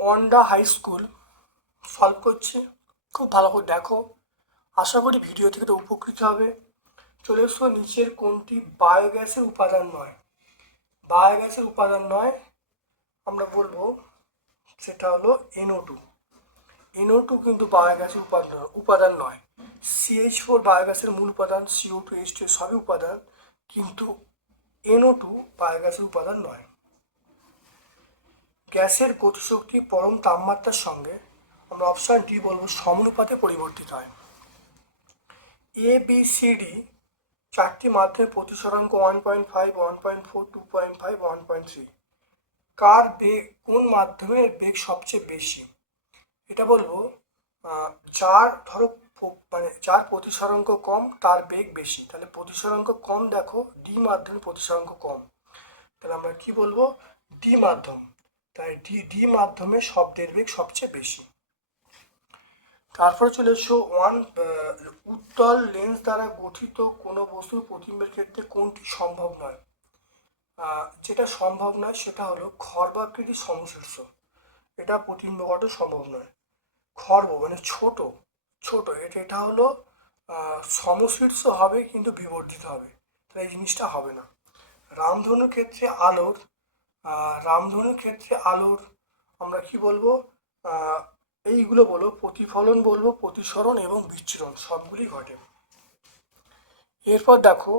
অন্ডা high school solve করছে। খুব ভালো করে দেখো। আশা করি ভিডিও থেকে উপকৃত হবে। চলে এসো, নিচের কোনটি বায়োগ্যাসের উপাদান নয়? বায়োগ্যাসের উপাদান নয়, আমরা বলব সেটা হলো এনও টু এনও টু কিন্তু বায়োগ্যাসের উপাদান উপাদান নয়। সিএইচ ফোর বায়োগ্যাসের মূল উপাদান সিও টু এইচ টু সবই উপাদান, কিন্তু এনও টু বায়োগ্যাসের উপাদান নয়। গ্যাসের গতিশক্তি পরম তাপমাত্রার সঙ্গে আমরা অপশান ডি বলব সমানুপাতে পরিবর্তিত হয়। এ বি সি ডি চারটি মাধ্যমে প্রতিসরাঙ্ক one point five one point four two point five one point three কার বেগ কোন মাধ্যমের বেগ সবচেয়ে বেশি? এটা বলব যার, ধরো মানে যার প্রতিসরাঙ্ক কম, তার বেগ বেশি। তাহলে প্রতিসরাঙ্ক কম দেখো ডি মাধ্যমে প্রতিসরাঙ্ক কম। তাহলে আমরা কি বলব? ডি মাধ্যম। তাই ডি ডি মাধ্যমে শব্দের বেগ সবচেয়ে বেশি। তারপরে চলে এসো ওয়ান উত্তল লেন্স দ্বারা গঠিত কোনো বস্তুর প্রতিম্বের ক্ষেত্রে কোনটি সম্ভব নয়? যেটা সম্ভব নয় সেটা হলো খর্বাকৃতি সমশীর্ষ। এটা প্রতিম্ব গঠন সম্ভব নয়। খর্ব মানে ছোট। ছোট এটা এটা হলো সমশীর্ষ হবে কিন্তু বিবর্ধিত হবে। তাহলে এই জিনিসটা হবে না। রামধনুর ক্ষেত্রে আলোর রামধনুর ক্ষেত্রে আলোর আমরা কি বলব? এইগুলো বলব প্রতিফলন বলব, প্রতিসরণ এবং বিচ্ছুরণ, সবগুলি ঘটে। এরপর দেখো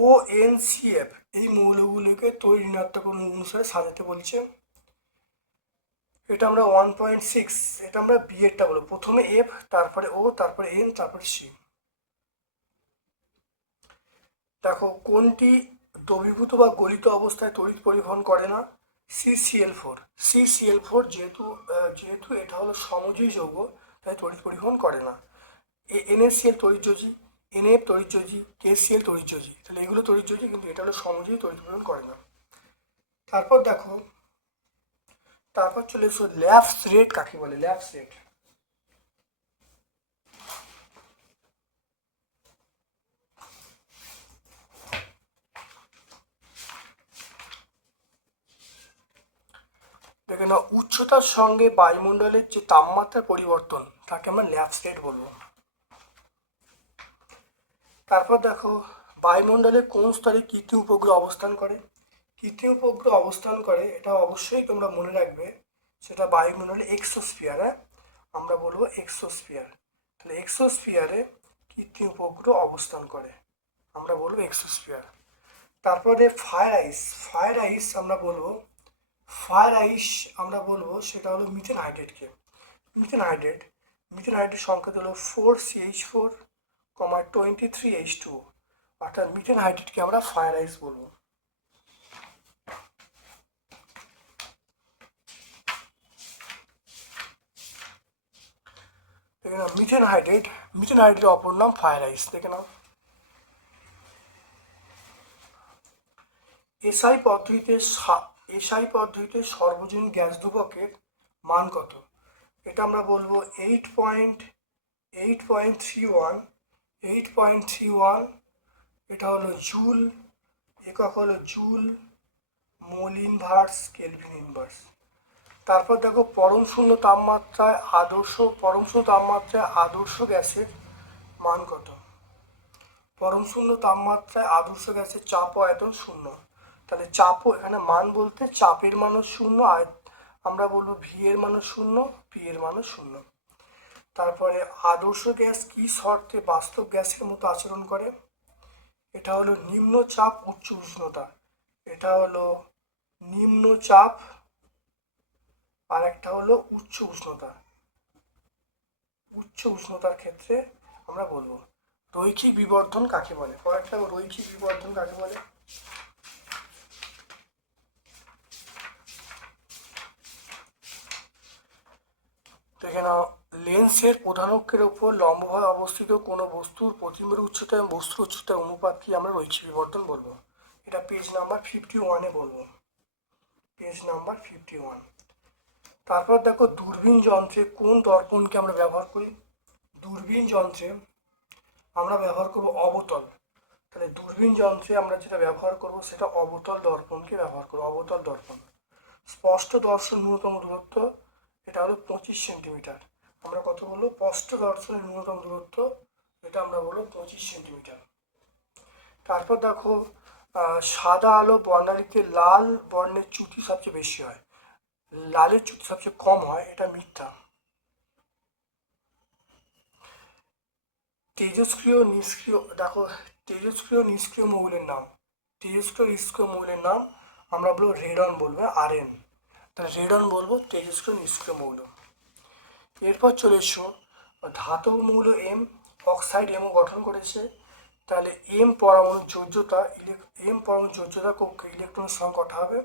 ও এন সি এফ এই মৌলগুলোকে তৈরি ঋণাত্মক অনুসারে সাজাতে বলছে। এটা আমরা ওয়ান পয়েন্ট সিক্স এটা আমরা বি এরটা বলব। প্রথমে এফ তারপরে ও তারপরে এন তারপরে সি দেখো, কোনটি দ্রবীভূত বা গলিত অবস্থায় তড়িৎ পরিবহন করে না? সিসিএল ফোর সিসিএল ফোর যেহেতু যেহেতু এটা হলো সমজয়ী যৌগ, তাই তড়িৎ পরিবহন করে না। এনএসিএল তড়িৎযোজী এনএফ তড়িৎযোজী কেসিএল তড়িৎযোজী। তাহলে এগুলো তড়িৎযোজী, কিন্তু এটা হলো সমজয়ী তড়িৎ পরিবহন করে না। তারপর দেখো তারপর চলে এসো ল্যাপস রেট কাকে বলে ল্যাপস রেট দেখে না উচ্চতার সঙ্গে বায়ুমণ্ডলের যে তাপমাত্রার পরিবর্তন, তাকে আমরা ল্যাপস রেট বলব। তারপর দেখো বায়ুমণ্ডলে কোন স্তরে কৃত্রিম উপগ্রহ অবস্থান করে? কৃত্রিম উপগ্রহ অবস্থান করে, এটা অবশ্যই তোমরা মনে রাখবে, সেটা বায়ুমণ্ডলে এক্সোস্ফিয়ার হ্যাঁ আমরা বলব এক্সোস্ফিয়ার তাহলে এক্সোস্ফিয়ারে কৃত্রিম উপগ্রহ অবস্থান করে, আমরা বলব এক্সোস্ফিয়ার তারপরে ফায়ার আইস ফায়ার আইস আমরা বলব ফায়ার আইস আমরা বলব, সেটা হলো মিথেন হাইড্রেটকে মিথেন হাইড্রেট মিথেন হাইড্রেট সংকেত হলো four C H four comma twenty three H two অর্থাৎ মিথেন হাইড্রেটকে আমরা ফায়ার আইস বলব। দেখে নাও মিথেন হাইড্রেট, মিথেন হাইড্রেটের অপর নাম ফায়ার আইস, দেখে নাও। এসআই পদ্ধতিতে এসআই পদ্ধতিতে সর্বজনীন গ্যাস ধ্রুবকের মান কত? এটা আমরা বলব eight point eight point three one eight point three one এটা হলো জুল, একক হলো joule, mole inverse kelvin inverse তারপর দেখো পরম শূন্য তাপমাত্রায় আদর্শ, পরম শূন্য তাপমাত্রায় আদর্শ গ্যাসের মান কত? পরম শূন্য তাপমাত্রায় আদর্শ গ্যাসের চাপ আয়তন শূন্য। তাহলে চাপও এখানে মান বলতে চাপের মানও শূন্য, আর আমরা বলব ভি এর মানও শূন্য পি এর মানও শূন্য। তারপরে আদর্শ গ্যাস কি শর্তে বাস্তব গ্যাসের মতো আচরণ করে? এটা হলো নিম্ন চাপ উচ্চ উষ্ণতা। এটা হলো নিম্ন চাপ আর একটা হলো উচ্চ উষ্ণতা। উচ্চ উষ্ণতার ক্ষেত্রে আমরা বলব, রৈখিক বিবর্ধন কাকে বলে? পরেরটা রৈখিক বিবর্ধন কাকে বলে? দেখে নাও, লেন্সের প্রধানকের উপর লম্বভাবে অবস্থিত কোনো বস্তুর প্রতিবিম্বের উচ্চতা এবং বস্তুর উচ্চতার অনুপাতকে আমরা রৈখিক বিবর্তন বলব? এটা পেজ নাম্বার ফিফটি ওয়ানে বলব। পেজ নাম্বার ফিফটি ওয়ান তারপর দেখো দূরবীন যন্ত্রে কোন দর্পণকে আমরা ব্যবহার করি? দূরবীন যন্ত্রে আমরা ব্যবহার করব অবতল। তাহলে দূরবীন যন্ত্রে আমরা যেটা ব্যবহার করব, সেটা অবতল দর্পণকে ব্যবহার করব, অবতল দর্পণ। স্পষ্ট দর্শন ন্যূনতম দূরত্ব, এটা হলো পঁচিশ সেন্টিমিটার। আমরা কত বলব? স্পষ্ট দর্শনের ন্যূনতম দূরত্ব, এটা আমরা বলব পঁচিশ সেন্টিমিটার। তারপর দেখো সাদা আলো বর্ণালীতে লাল বর্ণের চ্যুতি সবচেয়ে বেশি হয়। লালের চুক্তি সবচেয়ে কম হয়, এটা মিথ্যা। তেজস্ক্রিয় নিষ্ক্রিয়, দেখো, তেজস্ক্রিয় নিষ্ক্রিয় মৌলের নাম। তেজস্ক্রিয় নিষ্ক্রিয় মৌলের নাম আমরা বলব রেডন বলব আর এন তাহলে রেডন বলব তেজস্ক্রিয় নিষ্ক্রিয় মৌল। এরপর চলে এসো, ধাতব মৌল এম অক্সাইড এমও গঠন করেছে। তাহলে এম পরমাণু যোজ্যতা এম পরমাণু যোজ্যতা কক্ষে ইলেকট্রনের সংখ্যা কটা হবে।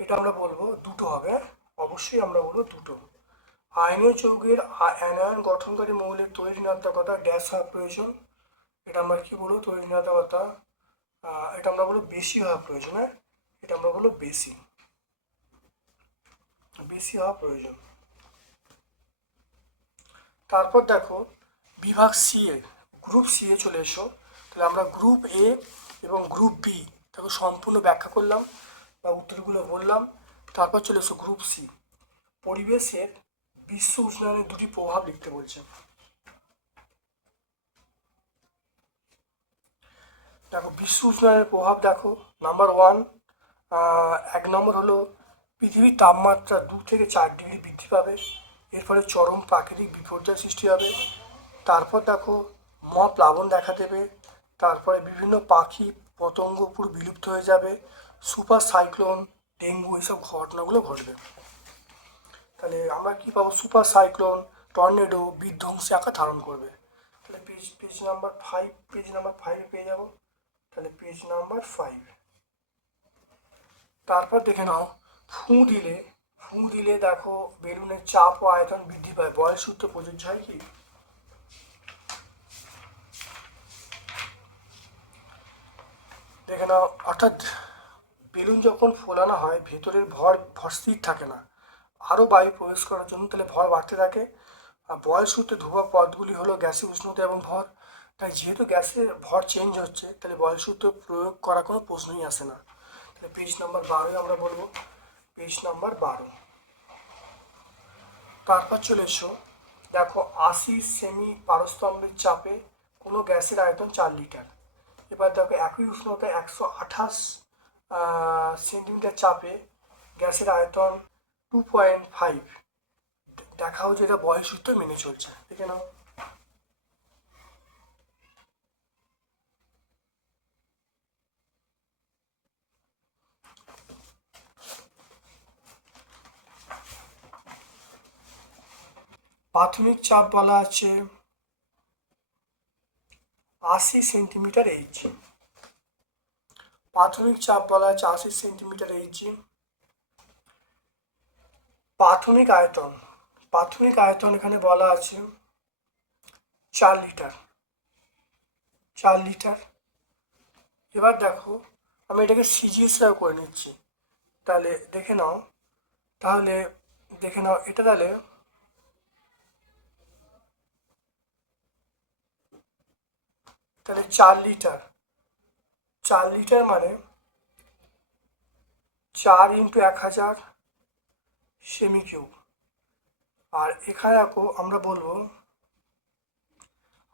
এটা আমরা বলব দুটো হবে। অবশ্যই আমরা বলব দুটো। আয়নীয় যৌগের অ্যানায়ন গঠনকারী মৌলের তৈরি নাটকতা গ্যাস হওয়া প্রয়োজন। এটা আমরা কি বলব? তৈরি নাটকতা এটা আমরা বলব বেশি হওয়া প্রয়োজন হ্যাঁ? এটা আমরা বলব বেশি। বেশি হওয়া প্রয়োজন। তারপর দেখো, বিভাগ C A group C A চলে এসো। তাহলে আমরা গ্রুপ এ এবং গ্রুপ বি তাকে সম্পূর্ণ ব্যাখ্যা করলাম। বা উত্তরগুলো বললাম, তারপর চলে এসো গ্রুপ সি পরিবেশের বিশ্ব উষ্ণায়নের দুটি প্রভাব লিখতে বলছে। দেখো, বিশ্ব উষ্ণায়নের প্রভাব দেখো নাম্বার ওয়ান এক নম্বর হলো পৃথিবীর তাপমাত্রা দু থেকে চার ডিগ্রি বৃদ্ধি পাবে, এর ফলে চরম প্রাকৃতিক বিপর্যয় সৃষ্টি হবে। তারপর দেখো, মহাপ্লাবন দেখা দেবে, তারপরে বিভিন্ন পাখি, পতঙ্গ পুরো বিলুপ্ত হয়ে যাবে সুপার সাইক্লোন, ডেঙ্গু এইসব ঘটনাগুলো ঘটবে। তাহলে আমরা কি পাবো? সুপার সাইক্লোন, টর্নেডো, বিধ্বংসী আকার ধারণ করবে। তাহলে page page number five page number ফাইভে পেয়ে যাব। তাহলে পেজ নাম্বার ফাইভ তারপর দেখে নাও ফু দিলে ফু দিলে দেখো বেলুনের চাপ ও আয়তন বৃদ্ধি পায়। বয়স সূত্র প্রযোজ্য হয় কি? দেখে নাও, অর্থাৎ বেলুন যখন ফোলানো হয়, ভেতরের ভর ভর স্থির থাকে না। আরও বায়ু প্রবেশ করার জন্য তাহলে ভর বাড়তে থাকে। বয়স সূত্রে ধ্রুবক পদগুলি হলো গ্যাসের উষ্ণতা এবং ভর। তাই যেহেতু গ্যাসের ভর চেঞ্জ হচ্ছে, তাহলে বয়স সূত্র প্রয়োগ করা কোনো প্রশ্নই আসে না। তাহলে পেজ নাম্বার বারোই আমরা বলব। পেজ নাম্বার বারো। তারপর চলে এসো। দেখো, আশি সেমি পারস্তম্ভের চাপে কোনো গ্যাসের আয়তন চার লিটার। এবার দেখো, একই উষ্ণতা একশো আঠাশ সেন্টিমিটার চাপে গ্যাসের আয়তন টু পয়েন্ট ফাইভ দেখাও যে এটা বয়স সূত্র মেনে চলছে। দেখে নাও। প্রাথমিক চাপ বলা আছে আশি সেন্টিমিটার এইচ। প্রাথমিক চাপ বলা আছে আশি সেন্টিমিটার এইচ প্রাথমিক আয়তন প্রাথমিক আয়তন এখানে বলা আছে চার লিটার চার লিটার। এবার দেখো, আমি এটাকে সিজিএসরাও করে নিচ্ছি। তাহলে দেখে নাও, তাহলে দেখে নাও, এটা তাহলে তাহলে চার লিটার। চার লিটার মানে চার ইন্টু এক হাজার সেমি কিউব। আর এখানে আমরা বলব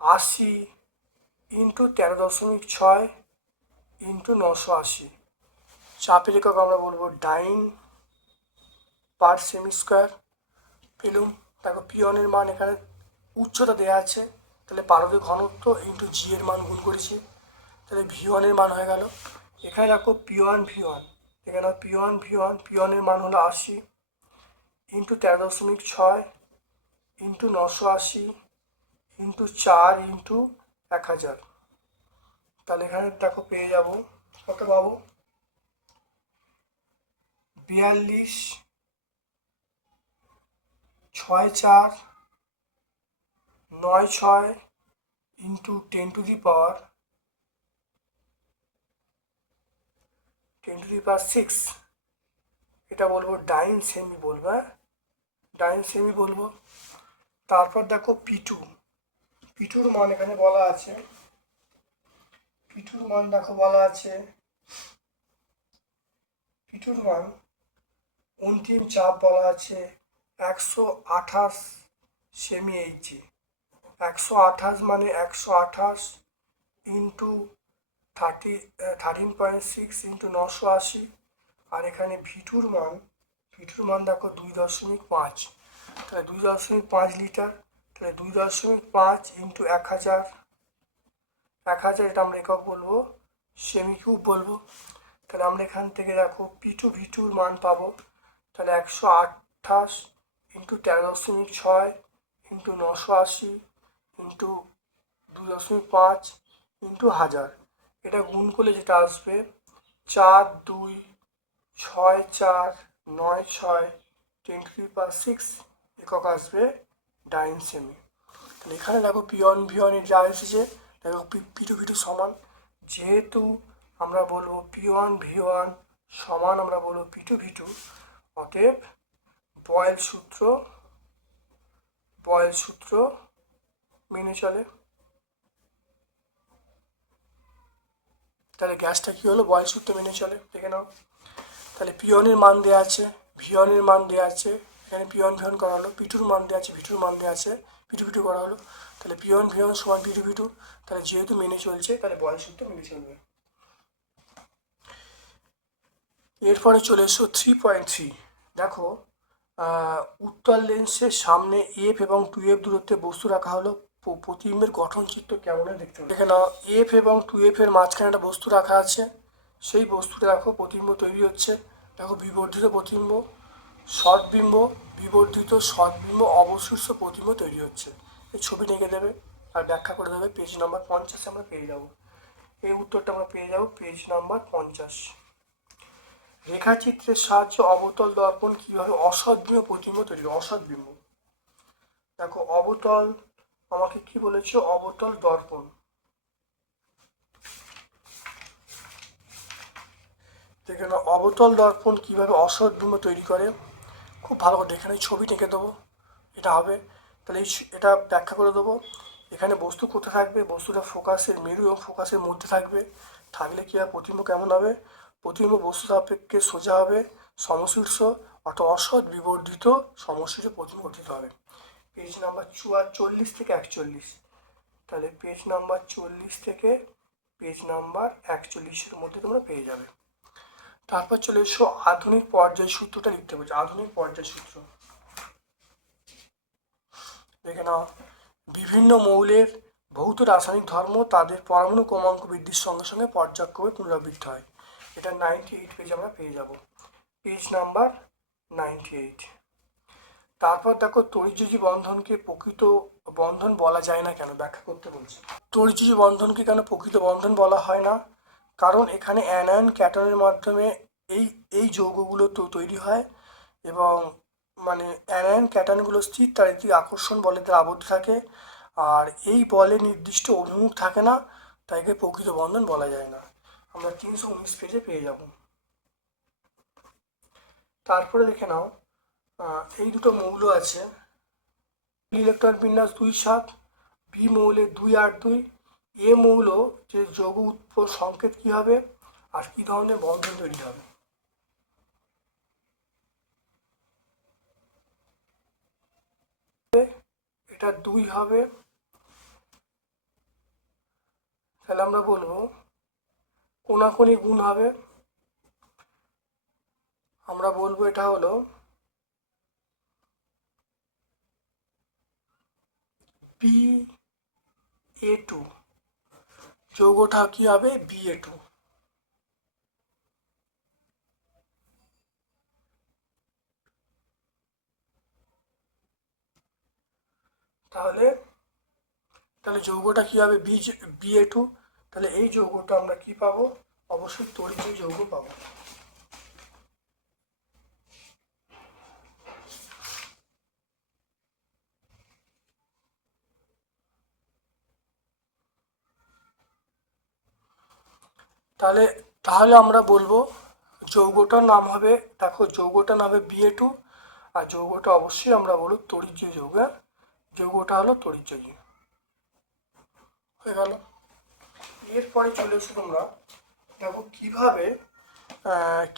আশি ইন্টু তেরো দশমিক ছয় ইন্টু নশো আশি। চাপের একক আমরা বলব ডাইন পার সেমি স্কোয়ার। পেলুম, দেখো পিয়নের মান এখানে উচ্চতা দেওয়া আছে, তাহলে পারদের ঘনত্ব ইন্টু জি এর মান গুণ করেছি। তাহলে ভি ওয়ানের মান হয়ে গেল। এখানে দেখো পি ওয়ান ভি ওয়ান এখানে P one V one P ওয়ানের মান হলো আশি। ইন্টু তেরো দশমিক ছয় ইন্টু নশো আশি ইন্টু চার ইন্টু এক হাজার। তাহলে এখানে দেখো পেয়ে যাব। কত পাবো? বিয়াল্লিশ, ছয় চার, নয় ছয় into ten to the power ten to the power six এটা বলব ডাইন সেমি বলব হ্যাঁ? ডাইন সেমি বলব। তারপর দেখো পি টু পিটুর মান এখানে বলা আছে। পিটুর মান দেখো বলা আছে। পিটুর মান অন্তিম চাপ বলা আছে একশো আঠাশ সেমি এইচজি একশো আঠাশ মানে একশো আঠাশ into thirty thirteen point six into নশো আশি। আর এখানে ভিটুর মান ভিটুর মান দেখো দুই দশমিক পাঁচ। তাহলে দুই দশমিক পাঁচ লিটার, তাহলে দুই দশমিক পাঁচ ইন্টু এক হাজার। এক হাজার এটা আমরা একক বলব সেমি কিউব বলব। তাহলে আমরা এখান থেকে দেখো পিটু ভিটুর মান পাবো, তাহলে একশো আঠাশ ইন্টু তেরো দশমিক ছয় ইন্টু নশো আশি ইন্টু দুই দশমিক পাঁচ ইন্টু হাজার। এটা গুণ করলে যেটা আসবে, চার, দুই, ছয়, চার, নয়, ছয় টেন টু পার সিক্স একক আসবে ডাইন সেমি তাহলে এখানে দেখো পিওন ভিওনের যা এসেছে, দেখো পি টু ভি টু সমান। যেহেতু আমরা বলব পিওয়ান ভিওয়ান সমান আমরা বলব পি টু ভি টু অতএব বয়েল সূত্র বয়েল সূত্র মেনে চলে। তাহলে গ্যাসটা কী হলো? বয়স সূত্র মেনে চলে, দেখে নাও। তাহলে পিওনের মান দেওয়া আছে, ভিওনের মান দেওয়া আছে, এখানে পিওন ভিওন করা হলো, পিটুর মান দেওয়া আছে, ভিটুর মান দেওয়া আছে পিটু পিটু করা হলো। তাহলে পিওন ভিওন সমান পিটু পিটু তাহলে যেহেতু মেনে চলছে, তাহলে বয়েল সূত্র মেনে চলবে। এরপরে চলে এসো থ্রি পয়েন্ট থ্রি দেখো উত্তর লেন্সের সামনে এফ এবং টু এফ দূরত্বে বস্তু রাখা হলো। প্রতিবিম্বের গঠন চিত্র কেমন দেখতে হবে দেখে নাও এফ এবং টু এফ এর মাঝখানে একটা বস্তু রাখা আছে। সেই বস্তুটা দেখো প্রতিবিম্ব তৈরি হচ্ছে। দেখো বিবর্ধিত প্রতিবিম্ব সৎবিম্ব বিবর্ধিত সৎবিম্ব অবশিষ্ট প্রতিম্ব তৈরি হচ্ছে। এই ছবি এঁকে দেবে আর ব্যাখ্যা করে দেবে। পেজ নাম্বার পঞ্চাশে আমরা পেয়ে যাব। এই উত্তরটা আমরা পেয়ে যাব পেজ নাম্বার পঞ্চাশ। রেখাচিত্রের সাহায্যে অবতল দর্পণ কীভাবে অসৎবিম্ব প্রতিম্ব তৈরি করে? অসৎবিম্ব দেখো অবতল আমাকে কি বলেছে? অবতল দর্পণ। দেখে নাও, অবতল দর্পণ কীভাবে অসৎবিম্ব তৈরি করে। খুব ভালো করে দেখে ছবি এঁকে দেবো। এটা হবে, তাহলে এটা ব্যাখ্যা করে দেবো। এখানে বস্তু কোথায় থাকবে? বস্তুটা ফোকাসের মেরু এবং ফোকাসের মধ্যে থাকবে। থাকলে কি আর প্রতিম্ব কেমন হবে? প্রতিবিম্ব বস্তু সাপেক্ষে সোজা হবে, সমশীর্ষ অর্থাৎ অসৎ বিবর্ধিত সমশীর্ষ প্রতিবিম্ব গঠিত হবে। পেজ নাম্বার চুয়া চল্লিশ থেকে একচল্লিশ। তাহলে পেজ নাম্বার চল্লিশ থেকে পেজ নাম্বার একচল্লিশের মধ্যে তোমরা পেয়ে যাবে। তারপর চলে এসো আধুনিক পর্যায় সূত্রটা লিখতে বলছে, আধুনিক পর্যায় সূত্র। দেখে নাও, বিভিন্ন মৌলের ভৌত রাসায়নিক ধর্ম তাদের পরমাণু ক্রমাঙ্ক বৃদ্ধির সঙ্গে সঙ্গে পর্যায়ক্রমে পুনরাবৃত্তি হয়। এটা নাইনটি এইট পেজ আমরা পেয়ে যাব। পেজ নাম্বার নাইনটি এইট তারপর দেখো তরিজুজি বন্ধনকে প্রকৃত বন্ধন বলা যায় না কেন? ব্যাখ্যা করতে বলছি। তরিজুজি বন্ধনকে কেন প্রকৃত বন্ধন বলা হয় না? কারণ এখানে অ্যানায়ন ক্যাটনের মাধ্যমে এই এই যৌগগুলো তো তৈরি হয় এবং মানে অ্যানায়ন ক্যাটানগুলো স্থির চারিত্রিক আকর্ষণ বলে তার আবদ্ধ থাকে আর এই বলে নির্দিষ্ট অভিমুখ থাকে না, তাই একে প্রকৃত বন্ধন বলা যায় না। আমরা তিনশো উনিশ পেজে পেয়ে যাব। তারপরে দেখে নাও এই দুটো মৌল আছে। ইলেকট্রন বিন্যাস দুই সাত বি মৌলের দুই আট দুই। এ মৌল যে যৌগ উৎপন্ন সংকেত কী হবে আর কী ধরনের বন্ধন তৈরি হবে? এটা দুই হবে। তাহলে আমরা বলব কোনাকুনি গুণ হবে। আমরা বলব এটা হলো বি এ টু যৌগটা কি হবে? বি এ টু তাহলে তাহলে যৌগটা কি হবে? বি বি এ টু তাহলে এই যৌগটা আমরা কি পাবো? অবশ্যই তড়িৎ যৌগ পাবো। তাহলে তাহলে আমরা বলব যৌগটার নাম হবে, দেখো যৌগটার নাম হবে বিএ টু আর যৌগটা অবশ্যই আমরা বলব তড়িৎ যৌগ হ্যাঁ? যৌগটা হলো যৌগ। হয়ে গেল। এরপরে চলে এসো তোমরা। দেখো কীভাবে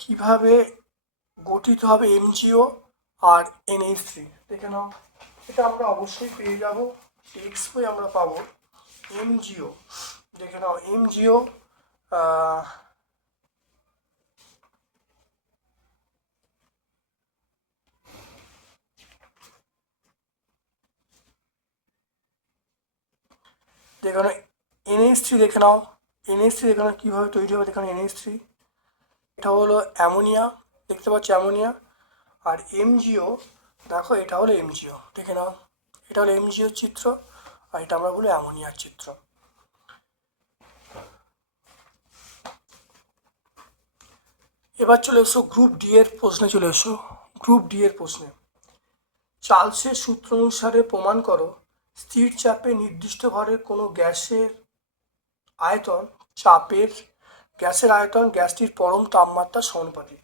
কীভাবে গঠিত হবে এমজিও আর থ্রি দেখে নাও। এটা আমরা অবশ্যই পেয়ে যাব। এক্স বই আমরা পাবো এমজিও দেখে নাও এমজিও দেখে নাও এনএইচ থ্রি দেখে নাও। এনএইচ থ্রি দেখে নাও কীভাবে তৈরি হবে দেখে নাও এনএইচ থ্রি এটা হলো অ্যামোনিয়া, দেখতে পাচ্ছ অ্যামোনিয়া। আর এমজিও, দেখো এটা হলো এমজিও, দেখে নাও। এটা হলো এমজিওর চিত্র, আর এটা আমরা বলি অ্যামোনিয়ার চিত্র। এবার চলে এসো গ্রুপ ডি এর প্রশ্নে, চলে এসো গ্রুপ ডি এর প্রশ্নে। চার্লসের সূত্র অনুসারে প্রমাণ করো, স্থির চাপে নির্দিষ্ট ভরের কোনো গ্যাসের আয়তন, চাপের গ্যাসের আয়তন গ্যাসটির পরম তাপমাত্রা সমানুপাতিক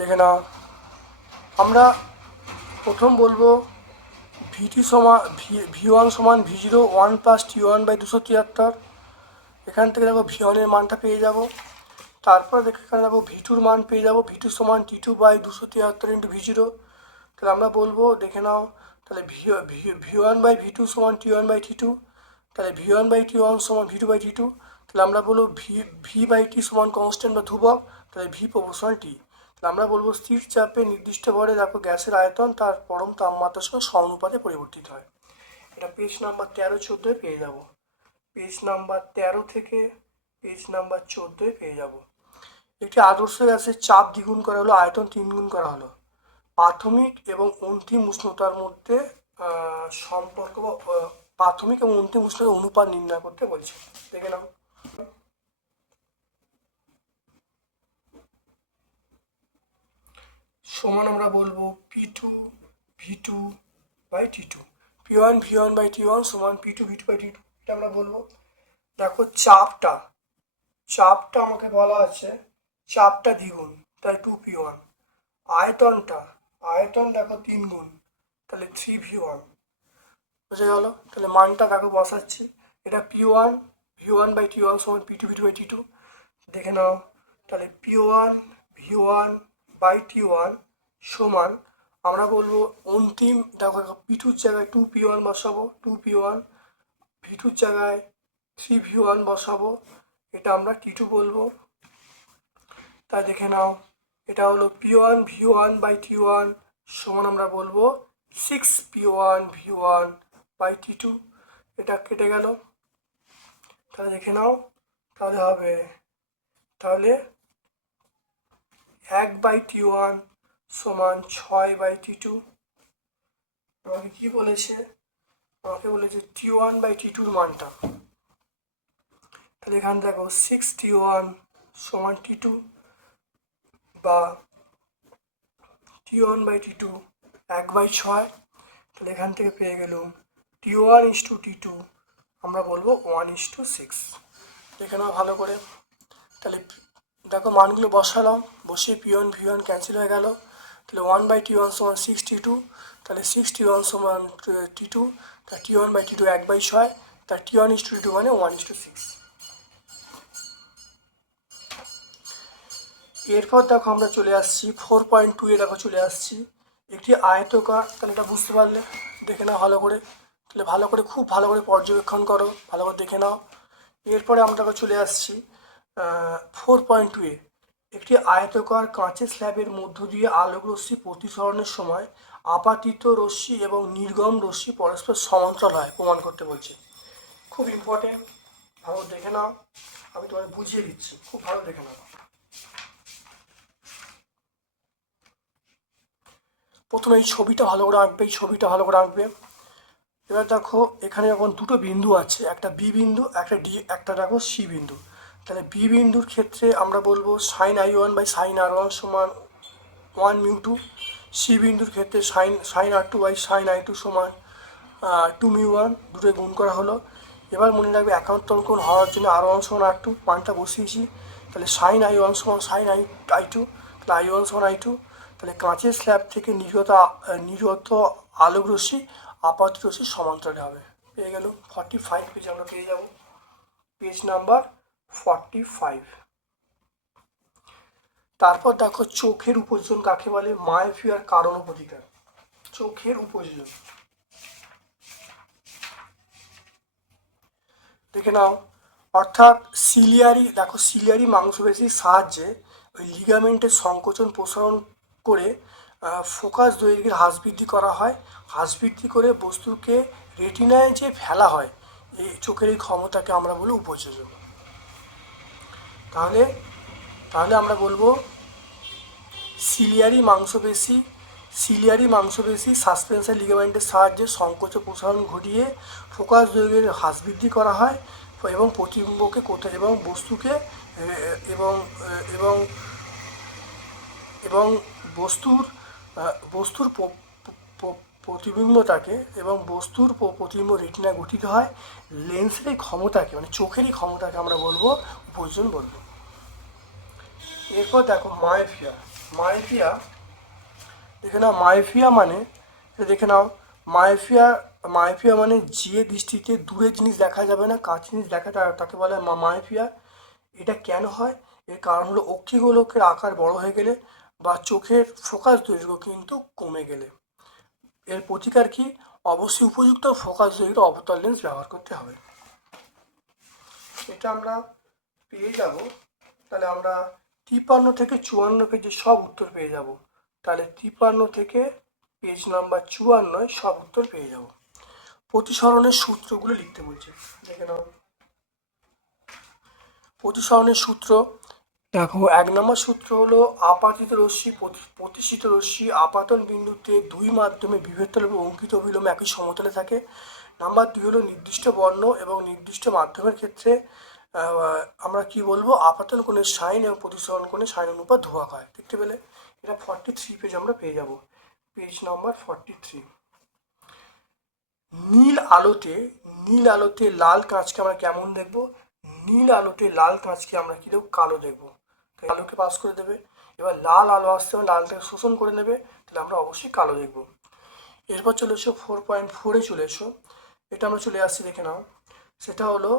দেখে নাও আমরা প্রথম বলব ভিটি সমান ভি ওয়ান সমান V zero one plus T one by দুশো তিয়াত্তর। এখান থেকে দেখো ভি ওয়ানের মানটা পেয়ে যাব। তারপর দেখো এখানে দেখো ভি টুর মান পেয়ে যাব। ভি টু সমান টি টু বাই দুশো তিয়াত্তর ইন্টু ভি জিরো তাহলে আমরা বলব, দেখে নাও, তাহলে V V one by V two সমান T one by T two তাহলে V one by T one সমান V two by T two তাহলে আমরা বলব ভি ভি বাই টি সমান কনস্ট্যান্ট বা ধ্রুবক। তাহলে ভি প্রপোর্শনাল টি আমরা বলব স্থির চাপে নির্দিষ্ট ভরে দেখো গ্যাসের আয়তন তার পরম তাপমাত্রার সঙ্গে সমানুপাতে পরিবর্তিত হয়। এটা পেজ নাম্বার তেরো চোদ্দোয় পেয়ে যাব। পেজ নাম্বার তেরো থেকে পেজ নাম্বার চোদ্দোয় পেয়ে যাব। একটি আদর্শ গ্যাসের চাপ দ্বিগুণ করা হলো, আয়তন তিনগুণ করা হলো। প্রাথমিক এবং অন্তিম উষ্ণতার মধ্যে সম্পর্ক বা প্রাথমিক এবং অন্তিম উষ্ণতার অনুপাত নির্ণয় করতে বলছে। দেখে নাও। সমান আমরা বলব P two V two by T two P one V one by T one সমান P two V two by T two এটা আমরা বলব। দেখো চাপটা চাপটা আমাকে বলা আছে, চাপটা দ্বিগুণ, তাই টু পি ওয়ান আয়তনটা, আয়তন দেখো তিন গুণ তাহলে থ্রি ভি ওয়ান বুঝে গেল? তাহলে মানটা দেখো বসাচ্ছি। এটা P one V one by T one সমান P two V two by T two দেখে নাও, তাহলে P one V one by T one সমান, আমরা বলব অন্তিম দেখো পি টুর জায়গায় টু পি ওয়ান বসাবো টু পি ওয়ান ভি টুর জায়গায় থ্রি ভি ওয়ান বসাবো, এটা আমরা টি টু বলব। তা দেখে নাও, এটা হলো P one V one by T one সমান আমরা বলব six P one V one by T two এটা কেটে গেল। তাহলে দেখে নাও, তাহলে হবে, তাহলে এক বাই টি ওয়ান সমান ছয় বাই টি টু আমাকে কি বলেছে? আমাকে বলেছে টি ওয়ান বাই টি টুর মানটা। তাহলে এখানে দেখো সিক্স টি ওয়ান সমান টি টু বা T one by T two এক বাই ছয়। তাহলে এখান থেকে পেয়ে গেলাম T one is two T two আমরা বলব ওয়ান ইস টু সিক্স দেখে নাও ভালো করে। তাহলে দেখো মানগুলো বসালাম বসে P one V one cancel হয়ে গেল। তাহলে ওয়ান বাই টি ওয়ান সমান সিক্স টি টু তাহলে সিক্স টি ওয়ান সমান টি টু তা T one by T two এক বাই ছয়, তা T one is two T two মানে ওয়ান ইস টু সিক্স এরপর দেখো আমরা চলে আসছি ফোর পয়েন্ট টু এ দেখো চলে আসছি। একটি আয়তকার, তাহলে এটা বুঝতে পারলে, দেখে নাও ভালো করে। তাহলে ভালো করে, খুব ভালো করে পর্যবেক্ষণ করো, ভালো করে দেখে নাও। এরপরে আমরা চলে আসছি ফোর পয়েন্ট টু এ একটি আয়তকার কাঁচের স্ল্যাবের মধ্য দিয়ে আলোক রশ্মি প্রতিসরণের সময় আপাতিত রশ্মি এবং নির্গম রশ্মি পরস্পর সমান্তরাল হয় প্রমাণ করতে বলছে। খুব ইম্পর্টেন্ট ভালো দেখে নাও। আমি তোমাকে বুঝিয়ে দিচ্ছি, খুব ভালো দেখে নাও। প্রথমে এই ছবিটা ভালো করে আঁকবে, এই ছবিটা ভালো করে আঁকবে। এবার দেখো, এখানে এখন দুটো বিন্দু আছে, একটা বি বিন্দু, একটা ডি, একটা দেখো সি বিন্দু। তাহলে বি বিন্দুর ক্ষেত্রে আমরা বলব sine i one by sine r one সমান ওয়ান মিউ টু সি বিন্দুর ক্ষেত্রে sine sine r two by sine i two সমান টু মিউ ওয়ান দুটোই গুণ করা হলো। এবার মনে রাখবে একান্তর কোণ হওয়ার জন্য আর ওয়ান সমান আর টু মানটা বসিয়েছি। তাহলে সাইন আই ওয়ান সমান সাইন আই আই টু তাহলে আই ওয়ান সমান আই টু তাহলে কাঁচের স্ল্যাব থেকে নির্গত আ- নির্গত আলোক রশ্মি আপাত রশ্মি সমান্তরালে হবে। পেয়ে গেল। ফর্টি ফাইভ পেজ আমরা পেয়ে যাব। পেজ নাম্বার ফর্টি ফাইভ তারপর দেখো চোখের উপযোজন কাকে বলে? মায়োপিয়ার কারণ প্রতিকার চোখের উপযোজন। দেখে নাও, অর্থাৎ সিলিয়ারি দেখো সিলিয়ারি মাংসপেশির সাহায্যে ওই লিগামেন্টের সংকোচন প্রসারণ করে ফোকাস দৈর্ঘ্যের হ্রাস বৃদ্ধি করা হয়। হ্রাস বৃদ্ধি করে বস্তুকে রেটিনায় যে ফেলা হয় এই চোখের এই ক্ষমতাকে আমরা বলি উপযোজন। তাহলে তাহলে আমরা বলব সিলিয়ারি মাংসপেশি সিলিয়ারি মাংসপেশি সাসপেন্সার লিগামেন্টের সাহায্যে সংকোচ প্রসারণ ঘটিয়ে ফোকাস দৈর্ঘ্যের হ্রাস বৃদ্ধি করা হয় এবং প্রতিবিম্বকে কোথায় এবং বস্তুকে এবং এবং এবং বস্তুর বস্তুর প্রতিবিম্বটাকে এবং বস্তুর প্রতিবিম্ব রেটিনা গঠিত হয় লেন্সের ক্ষমতাকে মানে চোখেরই ক্ষমতাকে আমরা বলব, উপযোজন বলব। এরপর দেখো মায়োপিয়া মায়োপিয়া দেখে নাও মায়োপিয়া মানে দেখে নাও মায়োপিয়া মায়োপিয়া মানে যে দৃষ্টিতে দূরে জিনিস দেখা যাবে না, কাছে জিনিস দেখা তাকে বলে মা- মায়োপিয়া এটা কেন হয়? এর কারণ হলো অক্ষিগোলকের আকার বড় হয়ে গেলে বা চোখের ফোকাস দৈর্ঘ্য কিন্তু কমে গেলে। এর প্রতিকার কি? অবশ্যই উপযুক্ত ফোকাস দৈর্ঘ্য অবতল লেন্স ব্যবহার করতে হবে। এটা আমরা পেয়ে যাব। তাহলে আমরা তিপান্ন থেকে চুয়ান্ন পেজে সব উত্তর পেয়ে যাব। তাহলে তিপান্ন থেকে পেজ নাম্বার চুয়ান্নয় সব উত্তর পেয়ে যাব। প্রতিসরণের সূত্রগুলো লিখতে বলছে। দেখে নাও। প্রতিসরণের সূত্র, দেখো, এক নম্বর সূত্র হলো আপাতিত রশ্মি, প্রতি- প্রতিষ্ঠিত রশ্মি আপাতন বিন্দুতে দুই মাধ্যমে বিভেদতল এবং অঙ্কিত অভিলম্ব একই সমতলে থাকে। নাম্বার দুই হলো নির্দিষ্ট বর্ণ এবং নির্দিষ্ট মাধ্যমের ক্ষেত্রে আমরা কি বলব? আপাতন কোণের সাইন এবং প্রতিসরণ কোণের সাইন অনুপাত ধোয়া হয়। দেখতে পেলে এটা ফর্টি থ্রি পেজ আমরা পেয়ে যাব। পেজ নাম্বার ফর্টি থ্রি নীল আলোতে নীল আলোতে লাল কাঁচকে আমরা কেমন দেখব? নীল আলোতে লাল কাঁচকে আমরা কি দেখব কালো দেখব। আলোকে পাস করে দেবে। এবার লাল আলো আসতে হবে লালটাকে শোষণ করে নেবে, তাহলে আমরা অবশ্যই কালো দেখব। এরপর চলে এসো ফোর পয়েন্ট ফোরে চলে এসো। এটা আমরা চলে আসছি, দেখে নাও। সেটা হলো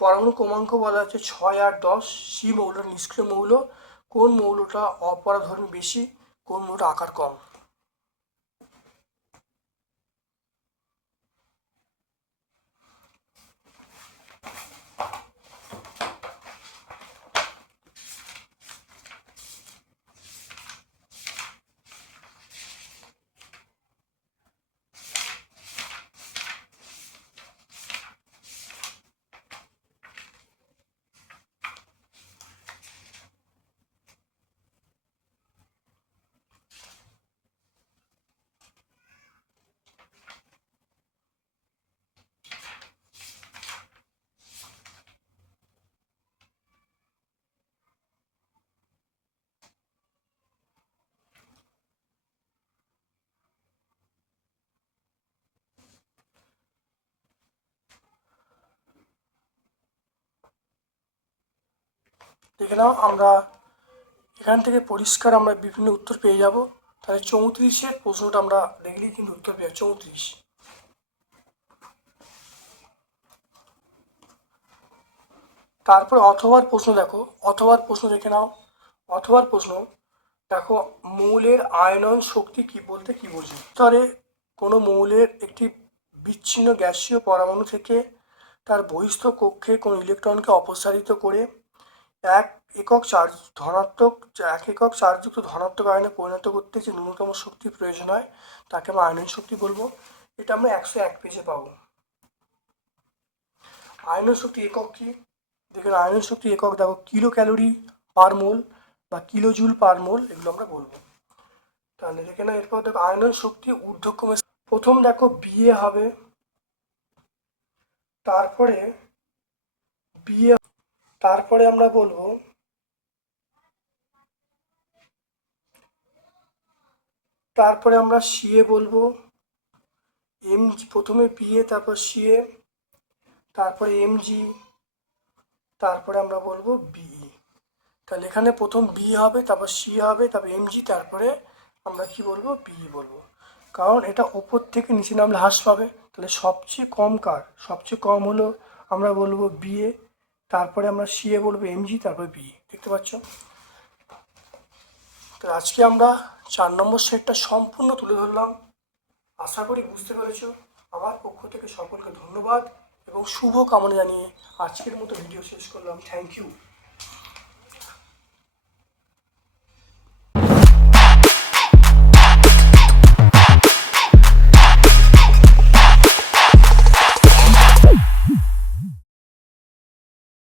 পরমাণু ক্রমাঙ্ক বলা হচ্ছে ছয় আর দশ। সি মৌল নিষ্ক্রিয় মৌল। কোন মৌলটা অপরাধর্মী বেশি? কোন মৌলটা আকার কম? দেখে নাও আমরা এখান থেকে পরিষ্কার আমরা বিভিন্ন উত্তর পেয়ে যাব। তাহলে চৌত্রিশের প্রশ্নটা আমরা দেখলেই কিন্তু উত্তর পেয়ে চৌত্রিশ। তারপরে অথবার প্রশ্ন দেখো, অথবার প্রশ্ন দেখে নাও। অথবার প্রশ্ন, দেখো, মৌলের আয়নন শক্তি কি বলতে কি বোঝে? স্তরে কোনো মৌলের একটি বিচ্ছিন্ন গ্যাসীয় পরমাণু থেকে তার বহিস্থ কক্ষে কোনো ইলেকট্রনকে অপসারিত করে এক একক চার্জ, ধনাত্মক, এক একক চার্জযুক্ত ধনাত্মক আয়নে পরিণত করতে যে ন্যূনতম শক্তির প্রয়োজন হয়, তাকে আমরা আয়নন শক্তি বলব। এটা আমরা একশো এক পেজে পাবো। আয়নন শক্তি একক কি? দেখুন, আয়নন শক্তি একক দেখো কিলো ক্যালোরি পার মোল বা কিলো জুল পার মোল, এগুলো আমরা বলব। তাহলে দেখে না এরপর দেখো, আয়নন শক্তি ঊর্ধ্বক্রমে প্রথম দেখো বিয়ে হবে। তারপরে বিয়ে তারপরে আমরা বলব তারপরে আমরা সিএ বলব এম প্রথমে বিএ তারপর সিএ তারপরে এমজি তারপরে আমরা বলব বিই তাহলে এখানে প্রথম বি হবে, তারপর সি হবে, তারপর এমজি তারপরে আমরা কি বলব? বিই বলব। কারণ এটা ওপর থেকে নিচে নামলে হ্রাস পাবে। তাহলে সবচেয়ে কম কার? সবচেয়ে কম হলো আমরা বলব বিএ তারপরে আমরা সিএ বলব এমজি তারপরে বি দেখতে পাচ্ছ? তো আজকে আমরা চার নম্বর সেটটা সম্পূর্ণ তুলে ধরলাম। আশা করি বুঝতে পেরেছ। আমার পক্ষ থেকে সকলকে ধন্যবাদ এবং শুভ কামনা জানিয়ে আজকের মতো ভিডিও শেষ করলাম। Thank you